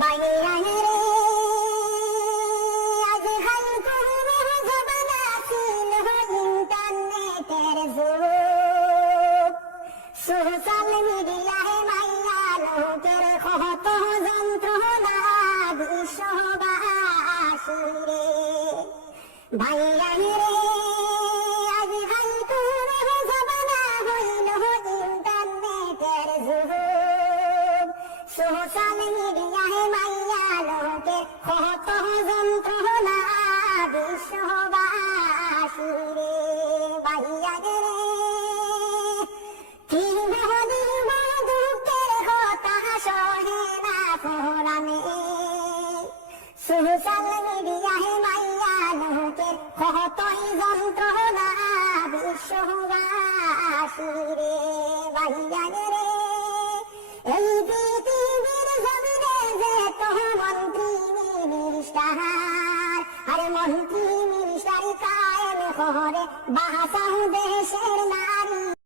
বাইরে রে আজ হাল করবে জবানা ছিল ইন্টারনেটের যুগ সোশ্যাল মিডিয়ায় মাইয়া লোকের কত যন্ত্রণা বিশ্ববাসী রে বাইরে রে আজ হাল করবে জবানা হইল ইন্টারনেটের যুগ সোশ্যাল মিডিয়ায় মাইয়া লোকের কত যন্ত্রণা বিশ্ববাসী রে বাইয়া রে সোশ্যাল মিডিয়ায় মাইয়া লোকের কতই যন্ত্রণা বিশ্ববাসী রে বাইয়া রে এই পৃথিবীর জমিনে যে তো মন্ত্রী মিনিস্টার আরে মন্ত্রী মিনিস্টারি কায়েম করে বাঁচাও দেশের নারী